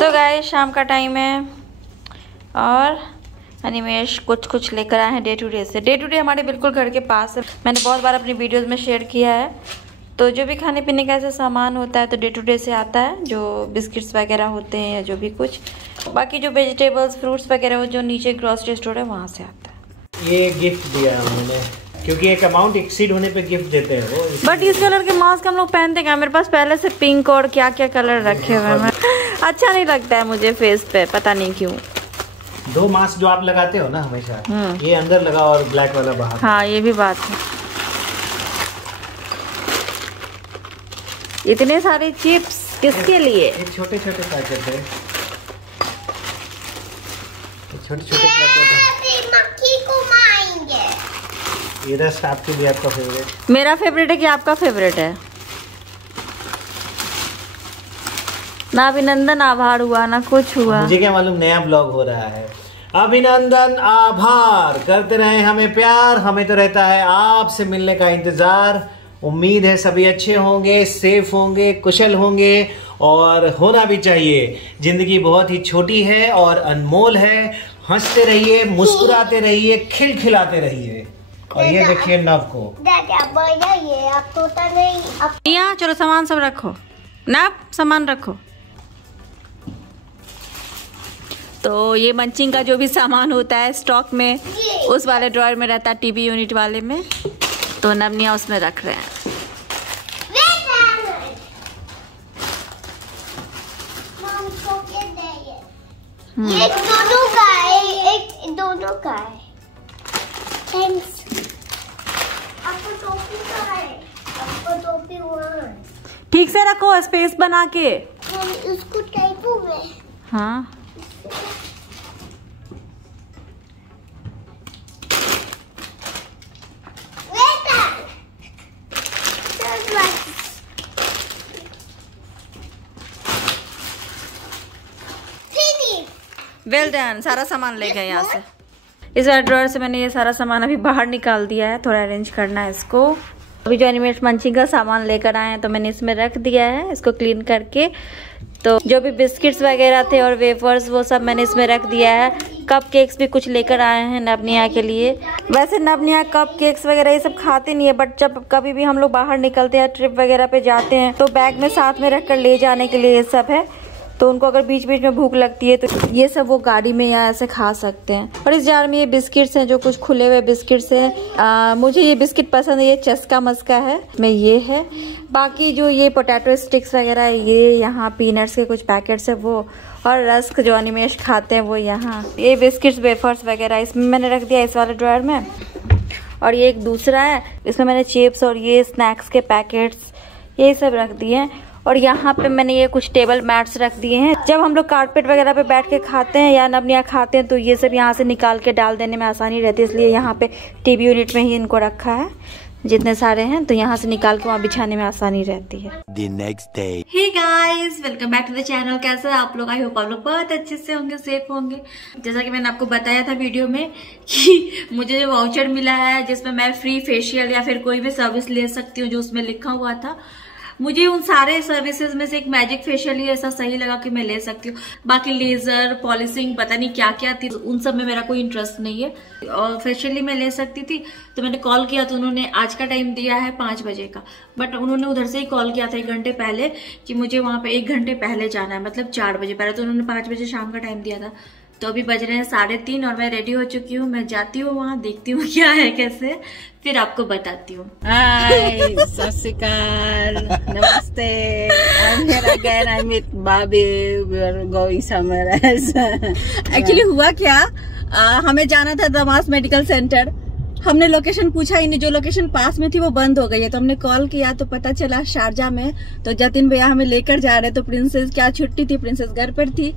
So guys शाम का time है और अनिमेश कुछ लेकर आए हैं डे टू डे से। डे टू डे हमारे बिल्कुल घर के पास है। मैंने बहुत बार अपनी वीडियोस में शेयर किया है। तो जो भी खाने पीने का ऐसा सामान होता है तो डे टू डे से आता है, जो बिस्किट्स वगैरह होते हैं या जो भी कुछ, बाकी जो वेजिटेबल्स फ्रूट्स वगैरह हो जो नीचे ग्रोसरी स्टोर है वहाँ से आता है। ये गिफ्ट दिया है उन्होंने, क्योंकि एक अमाउंट एक्सीड होने पे गिफ्ट देते हैं वो। बट इस कलर के मास्क हम लोग पहनते हैं। मेरे पास पहले से पिंक और क्या क्या कलर रखे हुए हैं, अच्छा नहीं लगता है मुझे फेस पे, पता नहीं क्यों। दो मास्क जो आप लगाते हो ना हमेशा, ये अंदर लगा और ब्लैक वाला बाहर। हाँ ये भी बात है। इतने सारे चिप्स किसके लिए? छोटे छोटे पैकेट है, छोटे छोटे पैकेट है। मक्खी को मारेंगे। ये रस आपके लिए, आपका फेवरेट। मेरा फेवरेट है कि आपका फेवरेट है? ना अभिनंदन आभार हुआ ना कुछ हुआ। मुझे क्या मालूम नया ब्लॉग हो रहा है। अभिनंदन आभार, करते रहे हमें प्यार, हमें तो रहता है आपसे मिलने का इंतजार। उम्मीद है सभी अच्छे होंगे, सेफ होंगे, कुशल होंगे और होना भी चाहिए। जिंदगी बहुत ही छोटी है और अनमोल है। हंसते रहिए, मुस्कुराते रहिए, खिलखिलाते रहिए। और ये देखिए नव को। ये आप तोता नहीं अब यहाँ चलो सामान सब रखो ना, सामान रखो। तो ये मंचिंग का जो भी सामान होता है स्टॉक में उस वाले ड्रॉयर में रहता है, टीवी यूनिट वाले में। तो नवनिया उसमें रख रहे हैं। ये दोनों का है, एक दोनों का है। थैंक्स। आपको टोपी का है, आपको टोपी वहाँ है। ठीक से रखो, स्पेस बना के। हम उसको टाइपू में। हाँ वेल डन। सारा सामान ले गए यहाँ से। इस वाले ड्रॉअर से मैंने ये सारा सामान अभी बाहर निकाल दिया है, थोड़ा अरेंज करना है इसको। अभी जो एनिमेश मंचिंग का सामान लेकर आए हैं तो मैंने इसमें रख दिया है, इसको क्लीन करके। तो जो भी बिस्किट्स वगैरह थे और वेफर्स वो सब मैंने इसमें रख दिया है। कप केक्स भी कुछ लेकर आए हैं नवनिया के लिए। वैसे नवनिया कप केक्स वगैरह ये सब खाते नहीं है, बट जब कभी भी हम लोग बाहर निकलते हैं, ट्रिप वगैरह पे जाते हैं तो बैग में साथ में रखकर ले जाने के लिए ये सब है। तो उनको अगर बीच बीच में भूख लगती है तो ये सब वो गाड़ी में या ऐसे खा सकते हैं। और इस जार में ये बिस्किट्स हैं, जो कुछ खुले हुए बिस्किट्स हैं। मुझे ये बिस्किट पसंद है, ये चस्का मस्का है, में ये है। बाकी जो ये पोटैटो स्टिक्स वगैरह है, ये यहाँ पीनट्स के कुछ पैकेट्स है वो, और रस्क जो अनिमेश खाते हैं वो यहाँ। ये बिस्किट्स वेफर्स वगैरह इसमें मैंने रख दिया इस वाले ड्रॉयर में। और ये एक दूसरा है, इसमें मैंने चिप्स और ये स्नैक्स के पैकेट्स ये सब रख दिए हैं। और यहाँ पे मैंने ये कुछ टेबल मैट्स रख दिए हैं। जब हम लोग कारपेट वगैरह पे बैठ के खाते हैं या नवनिया खाते हैं तो ये सब यहाँ से निकाल के डाल देने में आसानी रहती है, इसलिए यहाँ पे टीवी यूनिट में ही इनको रखा है। जितने सारे हैं तो यहाँ से निकाल के वहाँ बिछाने में आसानी रहती है। The next day. Hey guys, welcome back to the channel. कैसे हैं आप लोग? आई होप आप लोग बहुत अच्छे से होंगे, सेफ होंगे। जैसा कि मैंने आपको बताया था वीडियो में कि मुझे जो वाउचर मिला है जिसमें मैं फ्री फेशियल या फिर कोई भी सर्विस ले सकती हूँ, जो उसमें लिखा हुआ था, मुझे उन सारे सर्विसेज में से एक मैजिक फेशियल ही ऐसा सही लगा कि मैं ले सकती हूँ। बाकी लेजर पॉलिशिंग पता नहीं क्या क्या थी, उन सब में मेरा कोई इंटरेस्ट नहीं है। और फेशियल ही मैं ले सकती थी। तो मैंने कॉल किया तो उन्होंने आज का टाइम दिया है 5 बजे का, बट उन्होंने उधर से ही कॉल किया था 1 घंटे पहले कि मुझे वहां पे 1 घंटे पहले जाना है, मतलब 4 बजे पहले। तो उन्होंने 5 बजे शाम का टाइम दिया था। तो अभी बज रहे हैं 3:30 और मैं रेडी हो चुकी हूँ। मैं जाती हूँ वहाँ, देखती हूँ क्या है कैसे, फिर आपको बताती हूँ। हाय, सत श्री अकाल, नमस्ते। I'm here again. I meet Bobby. We are going somewhere else. Actually हुआ क्या, हमें जाना था दमास मेडिकल सेंटर। हमने लोकेशन पूछा ही नहीं, जो लोकेशन पास में थी वो बंद हो गई है। तो हमने कॉल किया तो पता चला शारजा में। तो जतिन भैया हमें लेकर जा रहे। तो प्रिंसेस क्या छुट्टी थी, प्रिंसेस घर पर थी।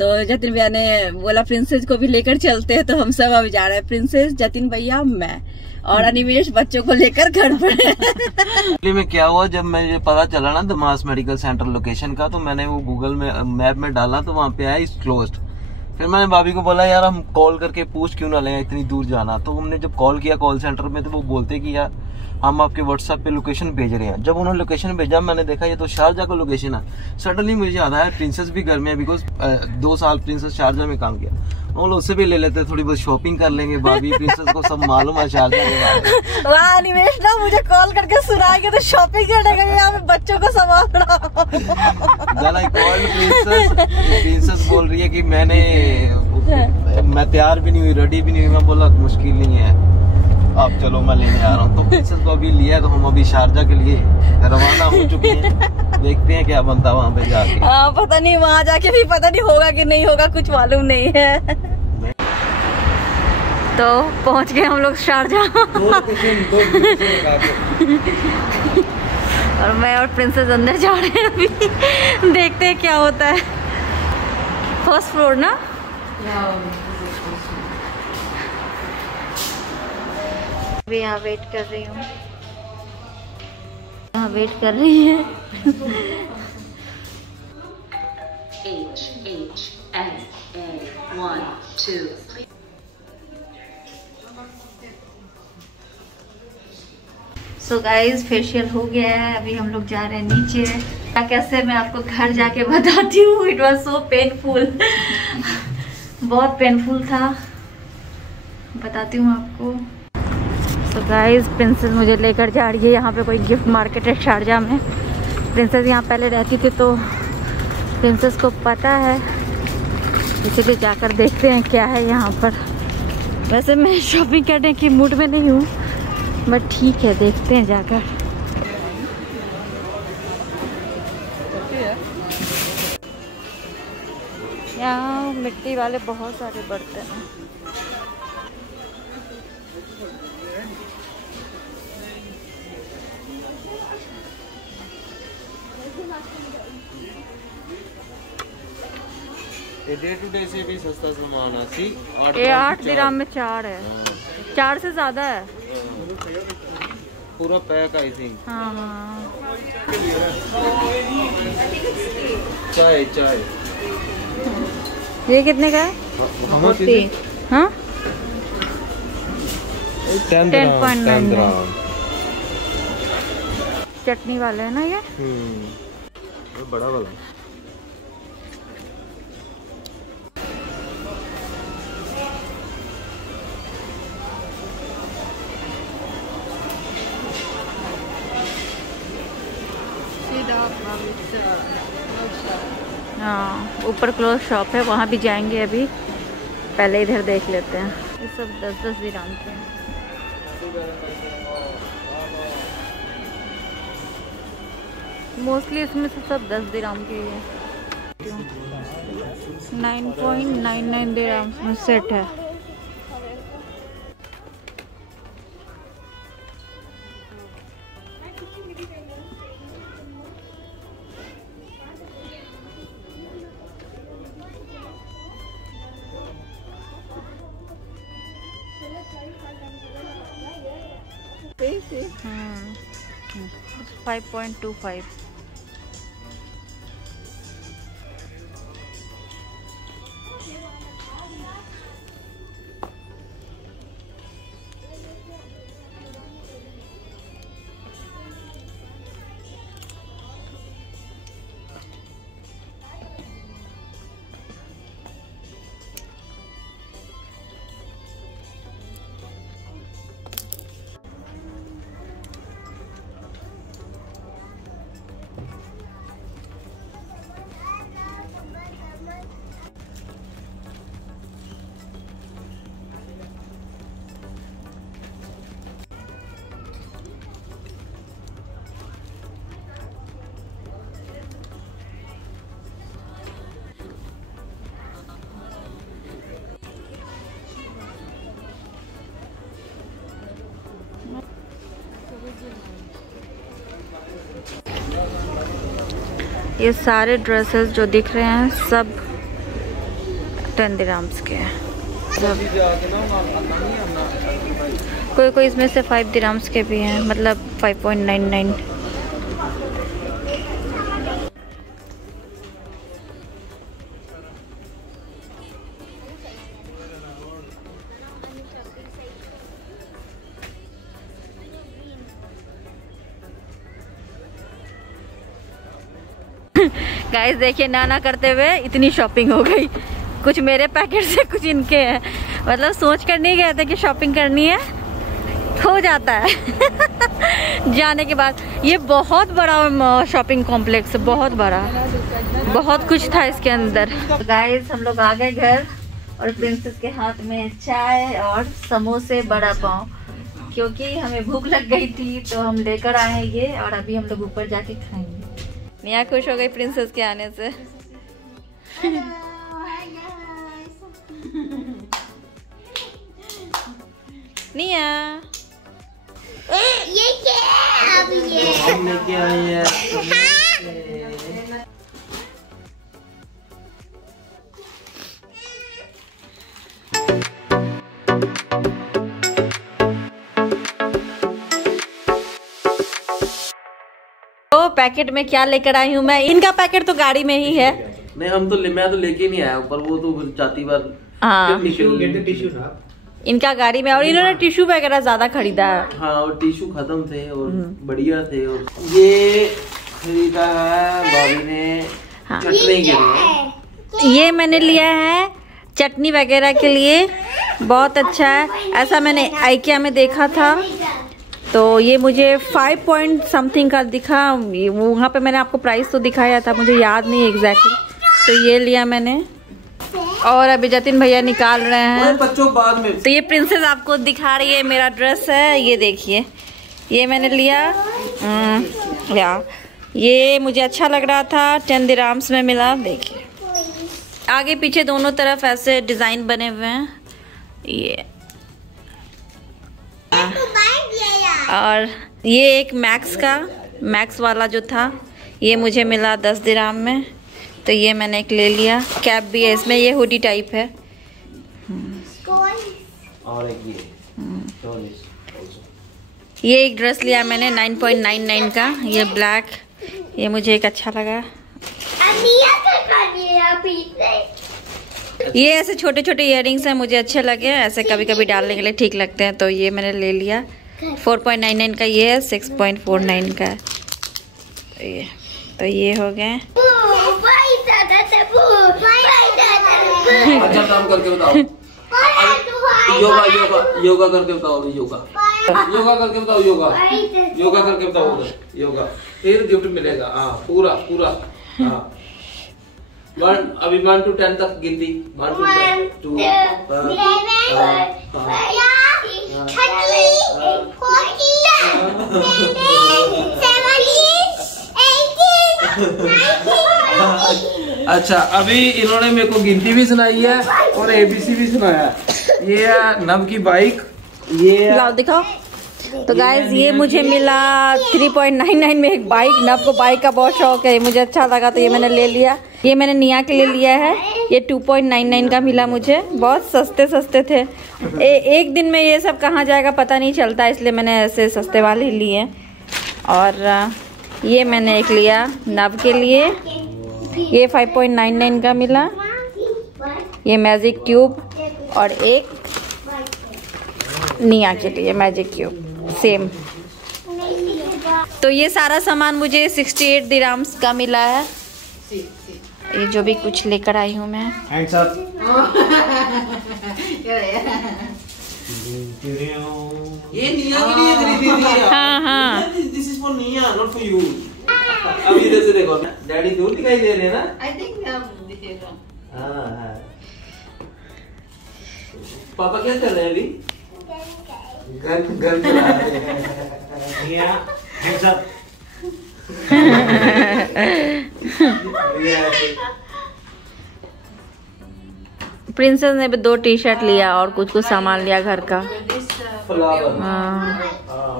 तो जतिन भैया ने बोला प्रिंसेस को भी लेकर चलते हैं। तो हम सब अभी जा रहे हैं, प्रिंसेस, जतिन भैया, मैं और अनिमेश बच्चों को लेकर घर पर। में क्या हुआ, जब मुझे पता चला ना दमास मेडिकल सेंटर लोकेशन का, तो मैंने वो गूगल में मैप में डाला तो वहाँ पे आया इज क्लोज्ड। फिर मैंने भाभी को बोला यार हम कॉल करके पूछ क्यों ना लें, इतनी दूर जाना। तो हमने जब कॉल किया कॉल सेंटर में तो वो बोलते कि यार हम आपके व्हाट्सएप पे लोकेशन भेज रहे हैं। जब उन्होंने लोकेशन भेजा, मैंने देखा ये तो शारजा का लोकेशन है। सडनली मुझे याद आया प्रिंसेस भी घर में है, बिकॉज 2 साल प्रिंसेस शारजा में काम किया। हम लोग उससे भी ले लेते, थोड़ी बहुत शॉपिंग कर लेंगे। भाभी प्रिंसेस को सब मालूम है शारजा के बारे में। वाह अनिमेश ना मुझे कॉल करके सुनाएंगे तो शॉपिंग करने गए, यहाँ पे बच्चों को संभाल रहा प्रिंसेस बोल रही है कि मैं तैयार भी नहीं हुई, रेडी भी नहीं हुई। मैं बोला मुश्किल नहीं है, अब चलो मैं लेने आ रहा हूँ। तो प्रिंसेस को अभी लिया है, तो हम अभी शारजा के लिए रवाना हो चुके हैं। देखते हैं क्या बनता है वहाँ पे जाके। पता नहीं वहाँ जाके भी पता नहीं होगा कि नहीं होगा, कुछ मालूम नहीं है। तो पहुँच गए हम लोग शारजा। और मैं और प्रिंसेस अंदर जा रहे हैं अभी। देखते हैं क्या होता है। फर्स्ट फ्लोर ना? अभी यहाँ वेट कर रही हूँ, यहाँ वेट कर रही है। H-H-N-A 1 2 3 सो गाइज फेशियल हो गया है, अभी हम लोग जा रहे हैं नीचे। कैसे मैं आपको घर जाके बताती हूँ। इट वॉज सो पेनफुल, बहुत पेनफुल था, बताती हूँ आपको। सो गाइज प्रिंसेस मुझे लेकर जा रही है, यहाँ पे कोई गिफ्ट मार्केट है शारजा में। प्रिंसेस यहाँ पहले रहती थी तो प्रिंसेस को पता है, इसीलिए जाकर देखते हैं क्या है यहाँ पर। वैसे मैं शॉपिंग करने की मूड में नहीं हूँ, बट ठीक है देखते हैं जाकर। यहाँ मिट्टी वाले बहुत सारे बर्तन हैं। डे टू डे से भी सस्ता सामान है। ये 8 दिरहम में 4 है। 4 से ज्यादा है पूरा पैक आई थिंक। हाँ हाँ। चाय ये कितने का है? हाँ 10.99। चटनी वाला है ना ये? बड़ा वाला। हाँ ऊपर क्लोथ शॉप है, वहाँ भी जाएंगे अभी। पहले इधर देख लेते हैं। ये सब 10-10 दिरहम के हैं। मोस्टली इसमें से सब 10 दिरहम के ही है। 9.99 दिरहम में सेट है। हाँ 5.25। ये सारे ड्रेसेस जो दिख रहे हैं सब 10 दिरहम्स के हैं। कोई इसमें से 5 दिरहम्स के भी हैं, मतलब 5.99। गाइस देखिए ना करते हुए इतनी शॉपिंग हो गई। कुछ मेरे पैकेट से कुछ इनके हैं, मतलब सोच कर नहीं गए थे कि शॉपिंग करनी है, हो जाता है जाने के बाद। ये बहुत बड़ा शॉपिंग कॉम्प्लेक्स है, बहुत बड़ा, बहुत कुछ था इसके अंदर। गाइस हम लोग आ गए घर और प्रिंसेस के हाथ में चाय और समोसे बड़ा पाव, क्योंकि हमें भूख लग गई थी तो हम लेकर आए हैं ये, और अभी हम लोग ऊपर जाके खाएंगे। निया खुश हो गई प्रिंसेस के आने से। निया ये क्या है? अब ये हमने क्या है? तो पैकेट में क्या लेकर आई हूँ मैं, इनका पैकेट तो गाड़ी में ही है। नहीं हम तो मैं तो लेके नहीं आया ऊपर, वो तो जाती बार। हाँ टिश्यू ना इनका गाड़ी में, और इन्होंने टिश्यू वगैरह ज्यादा खरीदा है। हाँ और टिश्यू खत्म थे और बढ़िया थे। और ये खरीदा है भाभी ने चटनी के लिए। ये मैंने लिया है चटनी वगैरह के लिए, बहुत अच्छा है। ऐसा मैंने आइकिया में देखा था, तो ये मुझे 5 पॉइंट समथिंग का दिखा। वहाँ पे मैंने आपको प्राइस तो दिखाया था, मुझे याद नहीं एग्जैक्टली, तो ये लिया मैंने। और अभी जतिन भैया निकाल रहे हैं बच्चों बाद में। तो ये प्रिंसेस आपको दिखा रही है, मेरा ड्रेस है, ये देखिए ये मैंने लिया। ये मुझे अच्छा लग रहा था, 10 दिराम्स में मिला। देखिए आगे पीछे दोनों तरफ ऐसे डिजाइन बने हुए हैं ये। और ये एक मैक्स वाला जो था, ये मुझे मिला 10 दिराम में, तो ये मैंने एक ले लिया। कैप भी है इसमें, ये हुडी टाइप है। और एक ये एक ड्रेस लिया मैंने 9.99 का, ये ब्लैक, ये मुझे एक अच्छा लगा। ये ऐसे छोटे छोटे इयररिंग्स हैं, मुझे अच्छे लगे, ऐसे कभी कभी डालने के लिए ठीक लगते हैं, तो ये मैंने ले लिया। 4.99 का ये है, 6.49 का है। तो ये हो गए। अच्छा काम करके बताओ। योगा करके बताओ अभी। योगा करके बताओ। योगा करके बताओ। योगा फिर गिफ्ट मिलेगा। हाँ पूरा हाँ। अभी 1 to 10 तक गिनती। 1 to 10। अच्छा अभी इन्होंने मेरे को गिनती भी सुनाई है और ABC भी सुनाया है। ये है नव की बाइक, ये लाओ दिखाओ। तो गाइज ये मुझे मिला 3.99 में एक बाइक। नव को बाइक का बहुत शौक है, मुझे अच्छा लगा तो ये मैंने ले लिया। ये मैंने निया के लिए लिया है, ये 2.99 का मिला मुझे, बहुत सस्ते थे। एक दिन में ये सब कहाँ जाएगा पता नहीं चलता, इसलिए मैंने ऐसे सस्ते वाले लिए। और ये मैंने एक लिया नव के लिए, ये 5.99 का मिला। ये मैजिक ट्यूब, और एक निया के लिए मैजिक क्यूब सेम। तो ये सारा सामान मुझे 68 दिराम्स का मिला है। ये जो भी कुछ लेकर आई हूँ मैं। ये निया के लिए खरीदी थी। हाँ दिस इज फॉर निया, नॉट फॉर यू। अब इधर से देखो, डैडी दूर दिखाई दे रहे हैं ना। आई थिंक अब दिखेगा। हाँ पापा क्या कर रहे हैं अभी? घर चला रहे हैं। प्रिंसेस ने भी 2 टी-शर्ट लिया और कुछ सामान लिया घर का। फ्लावर,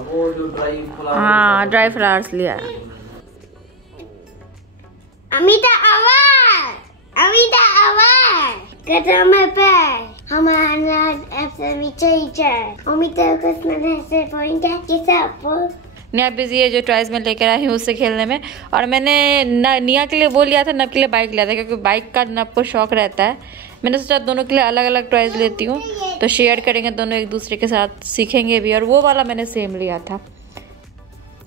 वो जो ड्राई फ्लावर्स लिया। अमिता आवाज कदम पे हमारा एफएमई चाहिए। अमिता को मैंने पॉइंट है सब निया बिजी है, जो टॉयज में लेकर आई हूँ उससे खेलने में। और मैंने निया के लिए वो लिया था, नब के लिए बाइक लिया था, क्योंकि बाइक का नब को शौक रहता है। मैंने सोचा दोनों के लिए अलग अलग टॉयज लेती हूँ, तो शेयर करेंगे दोनों, एक दूसरे के साथ सीखेंगे भी। और वो वाला मैंने सेम लिया था।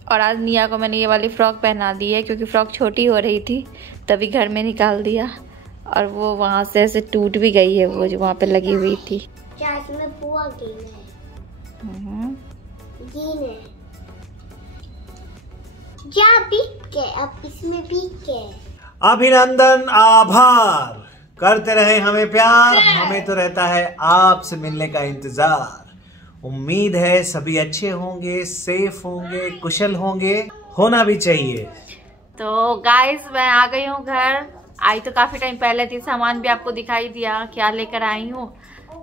और आज निया को मैंने ये वाली फ्रॉक पहना दी है क्योंकि फ्रॉक छोटी हो रही थी, तभी घर में निकाल दिया। और वो वहाँ से ऐसे टूट भी गई है, वो जो वहाँ पे लगी हुई थी। क्या इसमें पूरा गीन है? गीन है क्या? बीत के अब इसमें बीत के। अभिनंदन, आभार। करते रहे हमें प्यार, हमें तो रहता है आपसे मिलने का इंतजार। उम्मीद है सभी अच्छे होंगे, सेफ होंगे, कुशल होंगे, होना भी चाहिए। तो गाइस मैं आ गई हूँ घर। आई तो काफी टाइम पहले थी, सामान भी आपको दिखाई दिया क्या लेकर आई हूँ।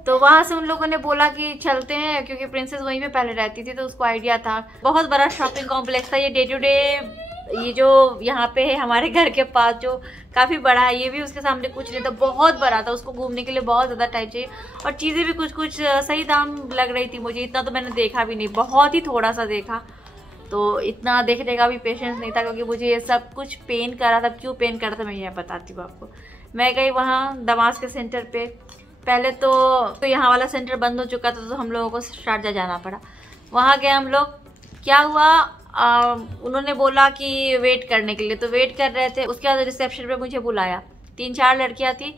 तो वहां से उन लोगों ने बोला कि चलते हैं, क्योंकि प्रिंसेस वहीं पे पहले रहती थी तो उसको आइडिया था। बहुत बड़ा शॉपिंग कॉम्प्लेक्स था ये, डे टू डे ये जो यहाँ पे है हमारे घर के पास, जो काफी बड़ा है, ये भी उसके सामने कुछ नहीं था, बहुत बड़ा था। उसको घूमने के लिए बहुत ज्यादा टाइम चाहिए और चीजें भी कुछ कुछ सही दाम लग रही थी मुझे। इतना तो मैंने देखा भी नहीं, बहुत ही थोड़ा सा देखा, तो इतना देखने का भी पेशेंस नहीं था क्योंकि मुझे ये सब कुछ पेन कर रहा था। क्यों पेन कर रहा था मैं ये बताती हूँ आपको। मैं गई वहाँ दमास्क के सेंटर पे। पहले तो यहाँ वाला सेंटर बंद हो चुका था तो हम लोगों को शारजा जाना पड़ा। वहाँ गए हम लोग। क्या हुआ, उन्होंने बोला कि वेट करने के लिए, तो वेट कर रहे थे। उसके बाद रिसेप्शन पे मुझे बुलाया, 3-4 लड़कियां थी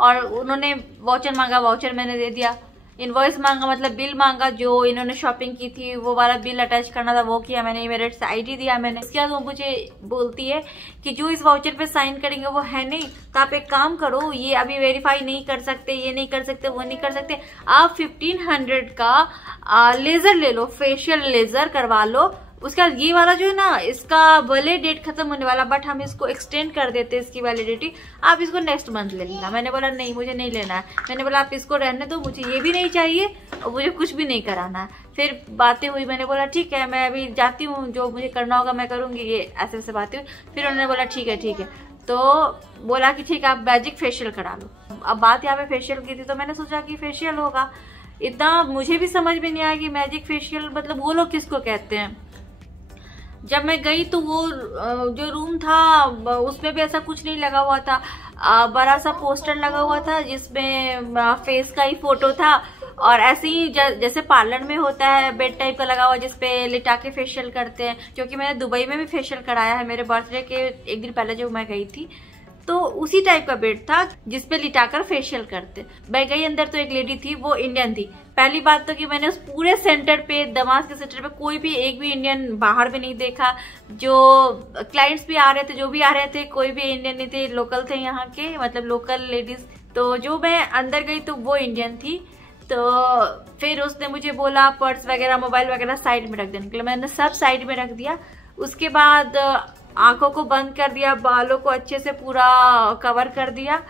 और उन्होंने वाउचर मांगा, वाउचर मैंने दे दिया। इनवॉइस मांगा, मतलब बिल मांगा, जो इन्होंने शॉपिंग की थी वो वाला बिल अटैच करना था, वो किया मैंने। मेरिट से आईडी दिया मैंने। इसके बाद वो मुझे बोलती है कि जो इस वाउचर पे साइन करेंगे वो है नहीं, तो आप एक काम करो, ये अभी वेरीफाई नहीं कर सकते, ये नहीं कर सकते, वो नहीं कर सकते, आप 1500 का लेजर ले लो, फेशियल लेजर करवा लो। उसका ये वाला जो है ना, इसका भले डेट खत्म होने वाला, बट हम इसको एक्सटेंड कर देते हैं इसकी वैलिडिटी, आप इसको नेक्स्ट मंथ ले लेना। मैंने बोला नहीं, मुझे नहीं लेना है। मैंने बोला आप इसको रहने दो, मुझे ये भी नहीं चाहिए और मुझे कुछ भी नहीं कराना है। फिर बातें हुई, मैंने बोला ठीक है मैं अभी जाती हूँ, जो मुझे करना होगा मैं करूँगी, ये ऐसे ऐसे बातें हुई। फिर उन्होंने बोला ठीक है ठीक है, तो बोला कि ठीक है आप मैजिक फेशियल करा लो। अब बात यहाँ पे फेशियल की थी तो मैंने सोचा कि फेशियल होगा। इतना मुझे भी समझ में नहीं आया कि मैजिक फेशियल मतलब वो लोग किसको कहते हैं। जब मैं गई तो वो जो रूम था उसमें भी ऐसा कुछ नहीं लगा हुआ था। बड़ा सा पोस्टर लगा हुआ था जिसमें फेस का ही फोटो था और ऐसे ही जैसे पार्लर में होता है बेड टाइप का लगा हुआ जिसपे लिटा के फेशियल करते हैं। क्योंकि मैंने दुबई में भी फेशियल कराया है, मेरे बर्थडे के एक दिन पहले जो मैं गई थी, तो उसी टाइप का बेड था जिसपे लिटाकर फेशियल करते। मैं गई अंदर तो एक लेडी थी, वो इंडियन थी। पहली बात तो कि मैंने उस पूरे सेंटर पे, दमास्क के सेंटर पे कोई भी एक भी इंडियन बाहर भी नहीं देखा। जो क्लाइंट्स भी आ रहे थे, जो भी आ रहे थे, कोई भी इंडियन नहीं थे, लोकल थे यहाँ के, मतलब लोकल लेडीज। तो जो मैं अंदर गई तो वो इंडियन थी। तो फिर उसने मुझे बोला पर्स वगैरह, मोबाइल वगैरह साइड में रख देने के लिए। मैंने सब साइड में रख दिया। उसके बाद आंखों को बंद कर दिया, बालों को अच्छे से पूरा कवर कर दिया।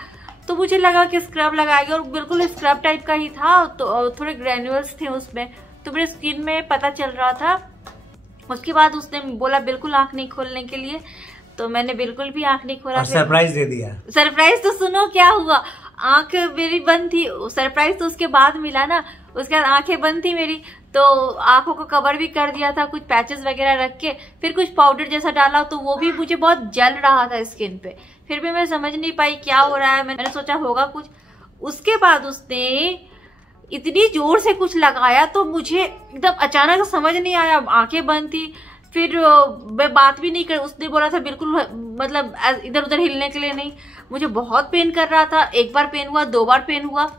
तो मुझे लगा कि स्क्रब लगाएगी और बिल्कुल स्क्रब टाइप का ही था, तो थोड़े ग्रैन्युल्स थे उसमें, तो मेरे स्किन में पता चल रहा था। उसके बाद उसने बोला बिल्कुल आंख नहीं खोलने के लिए, तो मैंने बिल्कुल भी आंख नहीं खोला। सरप्राइज दे दिया। सरप्राइज तो सुनो क्या हुआ, आंख मेरी बंद थी। सरप्राइज तो उसके बाद मिला ना। उसके बाद आंखें बंद थी मेरी, तो आंखों को कवर भी कर दिया था कुछ पैचेस वगैरह रख के, फिर कुछ पाउडर जैसा डाला, तो वो भी मुझे बहुत जल रहा था स्किन पे। फिर भी मैं समझ नहीं पाई क्या हो रहा है। मैंने सोचा होगा कुछ। उसके बाद उसने इतनी जोर से कुछ लगाया तो मुझे एकदम अचानक समझ नहीं आया, आंखें बंद थी। फिर मैं बात भी नहीं कर, उसने बोला था बिल्कुल मतलब इधर उधर हिलने के लिए नहीं। मुझे बहुत पेन कर रहा था, एक बार पेन हुआ, 2 बार पेन हुआ,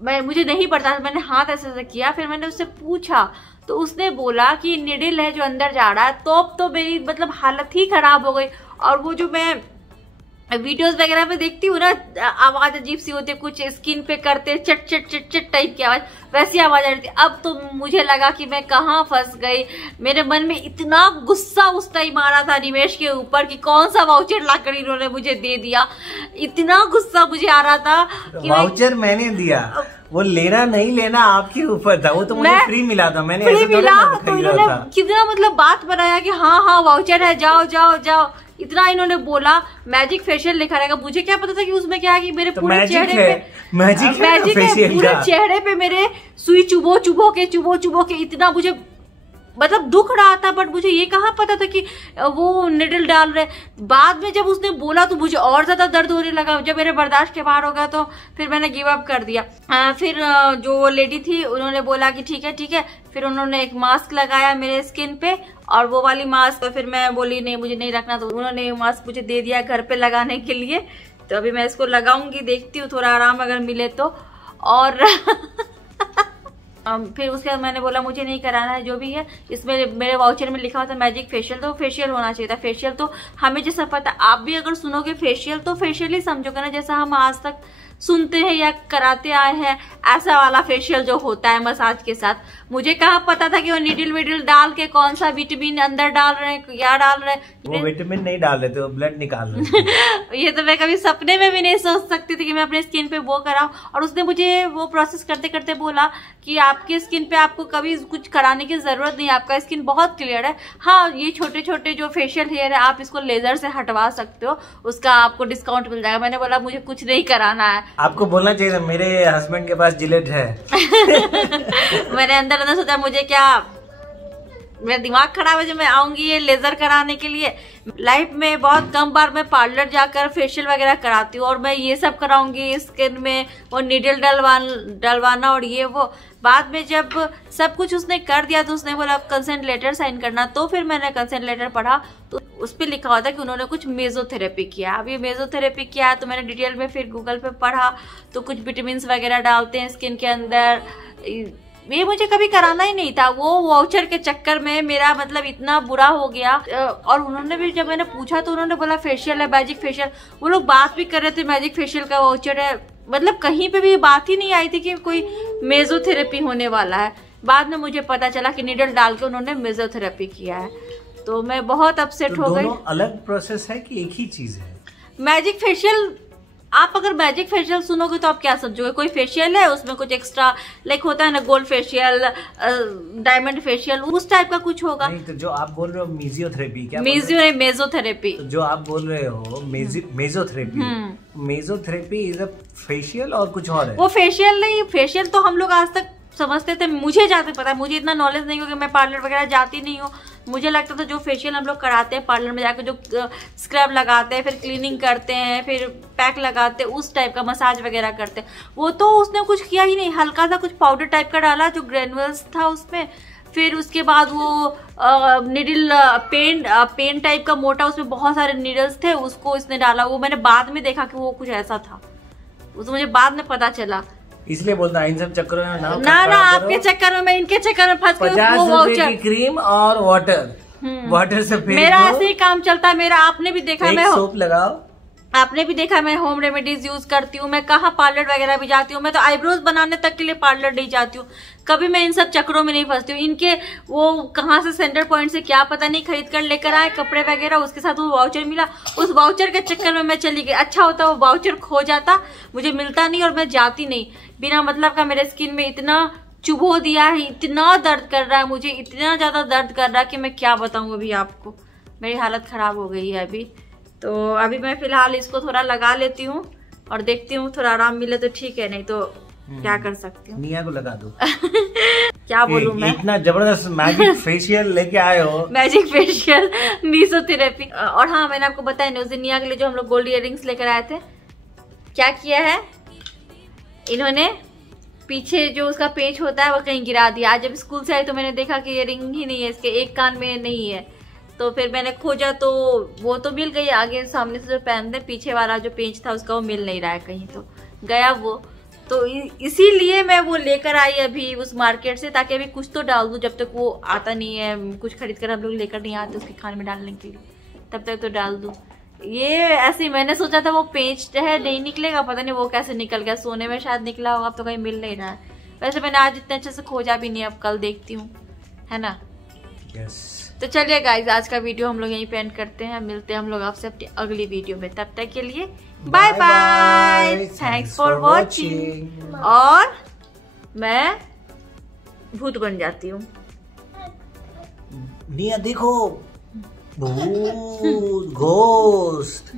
मुझे नहीं पड़ता था। मैंने हाथ ऐसे ऐसे किया, फिर मैंने उससे पूछा तो उसने बोला कि निडिल है जो अंदर जा रहा है। तो मेरी मतलब हालत ही खराब हो गई। और वो जो मैं वीडियोस वगैरह में देखती हूँ ना, आवाज अजीब सी होती है, कुछ स्किन पे करते चट चट चट चट टाइप की आवाज, वैसी आवाज आ रही थी। अब तो मुझे लगा कि मैं कहाँ फंस गई। मेरे मन में इतना गुस्सा उस टाइम आ रहा था निमेश के ऊपर कि कौन सा वाउचर लाकर इन्होंने मुझे दे दिया। इतना गुस्सा मुझे आ रहा था कि वाउचर मैंने दिया, वो लेना नहीं लेना आपके ऊपर था। वो तो मुझे फ्री मिला था, मैंने फ्री मिला तो इन्होंने कितना मतलब बात बनाया कि हाँ हाँ वाउचर है, जाओ जाओ जाओ, इतना इन्होंने बोला। मैजिक फेशियल लिखा रहेगा, मुझे क्या पता था कि उसमें क्या है कि मेरे पूरे चेहरे पे मैजिक है, पूरे चेहरे पे मेरे सुई चुभो चुभो के इतना मुझे मतलब दुख रहा था, बट मुझे ये कहाँ पता था कि वो निडल डाल रहे। बाद में जब उसने बोला तो मुझे और ज्यादा दर्द होने लगा। जब मेरे बर्दाश्त के बाहर हो गया तो फिर मैंने गिव अप कर दिया। फिर जो लेडी थी उन्होंने बोला कि ठीक है। फिर उन्होंने एक मास्क लगाया मेरे स्किन पे, और वो वाली मास्क तो फिर मैं बोली नहीं, मुझे नहीं रखना, तो उन्होंने मास्क मुझे दे दिया घर पे लगाने के लिए। तो अभी मैं इसको लगाऊंगी, देखती हूँ थोड़ा आराम अगर मिले तो। और फिर उसके बाद मैंने बोला मुझे नहीं कराना है जो भी है। इसमें मेरे वाउचर में लिखा हुआ था मैजिक फेशियल, तो फेशियल होना चाहिए था। फेशियल तो हमें जैसा पता, आप भी अगर सुनोगे फेशियल तो फेशियल ही समझोगे ना, जैसा हम आज तक सुनते हैं या कराते आए हैं, ऐसा वाला फेशियल जो होता है मसाज के साथ। मुझे कहाँ पता था कि वो नीडल विडल डाल के कौन सा विटामिन अंदर डाल रहे हैं, क्या डाल रहे हैं। वो विटामिन नहीं डाल रहे थे, वो ब्लड निकाल रहे थे। ये तो मैं कभी सपने में भी नहीं सोच सकती थी कि मैं अपने स्किन पे वो कराऊं। और उसने मुझे वो प्रोसेस करते करते बोला कि आपके स्किन पे आपको कभी कुछ कराने की जरूरत नहीं, आपका स्किन बहुत क्लियर है। हाँ, ये छोटे छोटे जो फेशियल हेयर है आप इसको लेजर से हटवा सकते हो, उसका आपको डिस्काउंट मिल जाएगा। मैंने बोला मुझे कुछ नहीं कराना है। आपको बोलना चाहिए था मेरे हस्बैंड के पास जिलेट है। मैंने अंदर सोचा मुझे क्या, मेरा दिमाग खराब है जो मैं आऊंगी ये लेजर कराने के लिए। लाइफ में बहुत कम बार मैं पार्लर जाकर फेशियल वगैरह कराती हूँ, और मैं ये सब कराऊंगी स्किन में और नीडल डलवाना और ये वो। बाद में जब सब कुछ उसने कर दिया तो उसने बोला कंसेंट लेटर साइन करना। तो फिर मैंने कंसेंट लेटर पढ़ा तो उस पर लिखा हुआ था कि उन्होंने कुछ मेजोथेरेपी किया। अब ये मेजोथेरेपी किया है तो मैंने डिटेल में फिर गूगल पे पढ़ा, तो कुछ विटामिन वगैरह डालते हैं स्किन के अंदर। ये मुझे कभी कराना ही नहीं था। वो वाउचर के चक्कर में मेरा मतलब इतना बुरा हो गया। और उन्होंने भी जब मैंने पूछा तो उन्होंने बोला फेशियल है, मैजिक फेशियल। वो लोग बात भी कर रहे थे मैजिक फेशियल का वाउचर है, मतलब कहीं पे भी बात ही नहीं आई थी कि कोई मेजोथेरेपी होने वाला है। बाद में मुझे पता चला कि नीडल डाल के उन्होंने मेजोथेरेपी किया है, तो मैं बहुत अपसेट हो गई। दोनों अलग प्रोसेस है कि एक ही चीज है? मैजिक फेशियल, आप अगर मैजिक फेशियल सुनोगे तो आप क्या समझोगे, कोई फेशियल है उसमें कुछ एक्स्ट्रा लाइक होता है ना, गोल्ड फेशियल, डायमंड फेशियल, उस टाइप का कुछ होगा। नहीं, तो जो आप बोल रहे हो मेजियोथेरेपी, क्या मेजोथेरेपी, तो जो आप बोल रहे हो मेजोथेरेपी इज अ फेशियल और कुछ और है? वो फेशियल नहीं, फेशियल तो हम लोग आज तक समझते थे, मुझे ज्यादा पता है, मुझे इतना नॉलेज नहीं हो कि मैं पार्लर वगैरह जाती नहीं हूँ। मुझे लगता था जो फेशियल हम लोग कराते हैं पार्लर में जाकर, जो स्क्रब लगाते हैं, फिर क्लीनिंग करते हैं, फिर पैक लगाते हैं, उस टाइप का मसाज वगैरह करते हैं, वो तो उसने कुछ किया ही नहीं। हल्का सा कुछ पाउडर टाइप का डाला जो ग्रेनुअल्स था उसमें, फिर उसके बाद वो निडल पेन टाइप का मोटा, उसमें बहुत सारे निडल्स थे, उसको इसने डाला। वो मैंने बाद में देखा कि वो कुछ ऐसा था, वो तो मुझे बाद में पता चला। इसलिए बोलता इन सब चक्करों में ना आपके चक्कर में, मैं इनके चक्कर में फंस गई। 50 रुपए की क्रीम और वाटर से मेरा ऐसे ही काम चलता है मेरा। आपने भी देखा, मैं सोप लगाओ, आपने भी देखा मैं होम रेमेडीज यूज करती हूँ। मैं कहाँ पार्लर वगैरह भी जाती हूँ, मैं तो आईब्रोज बनाने तक के लिए पार्लर नहीं जाती हूँ। कभी मैं इन सब चक्करों में नहीं फंसती हूँ। इनके वो कहाँ से सेंटर पॉइंट से क्या पता नहीं खरीद कर लेकर आए कपड़े वगैरह, उसके साथ वो वाउचर मिला, उस वाउचर के चक्कर में मैं चली गई। अच्छा होता वो वाउचर खो जाता, मुझे मिलता नहीं और मैं जाती नहीं। बिना मतलब का मेरे स्किन में इतना चुभो दिया है, इतना दर्द कर रहा है मुझे, इतना ज्यादा दर्द कर रहा है कि मैं क्या बताऊँ अभी आपको। मेरी हालत खराब हो गई है अभी। तो अभी मैं फिलहाल इसको थोड़ा लगा लेती हूँ और देखती हूँ, थोड़ा आराम मिले तो ठीक है, नहीं तो क्या कर सकती हूँ। निया को लगा दो। क्या बोलूँ मैं, इतना जबरदस्त मैजिक फेशियल लेके आए हो। Magic facial, mesotherapy. और हाँ, मैंने आपको बताया नहीं, उस दिन निया के लिए जो हम लोग गोल्ड इयररिंग्स लेकर आए थे, क्या किया है इन्होंने, पीछे जो उसका पेच होता है वो कहीं गिरा दिया। आज जब स्कूल से आई तो मैंने देखा कि इयररिंग ही नहीं है, इसके एक कान में नहीं है। तो फिर मैंने खोजा तो वो तो मिल गई, आगे सामने से जो पहनते पीछे वाला जो पेंच था उसका वो मिल नहीं रहा है, कहीं तो गया वो। तो इसीलिए मैं वो लेकर आई अभी उस मार्केट से, ताकि अभी कुछ तो डाल दूं जब तक वो आता नहीं है। कुछ खरीद कर हम लोग लेकर नहीं आते उसके खाने में डालने के लिए, तब तक तो डाल दूं। ये ऐसे ही मैंने सोचा था वो पेंच है नहीं निकलेगा, पता नहीं वो कैसे निकल गया, सोने में शायद निकला होगा, अब तो कहीं मिल नहीं रहा है। वैसे मैंने आज इतने अच्छे से खोजा भी नहीं, अब कल देखती हूँ, है ना। तो चलिए गाइज, आज का वीडियो हम लोग यहीं पे एंड करते हैं। मिलते हैं हम लोग आपसे अपनी अगली वीडियो में, तब तक के लिए bye bye, thanks for watching. और मैं भूत बन जाती हूँ। निया देखो, भूत, घोस्ट।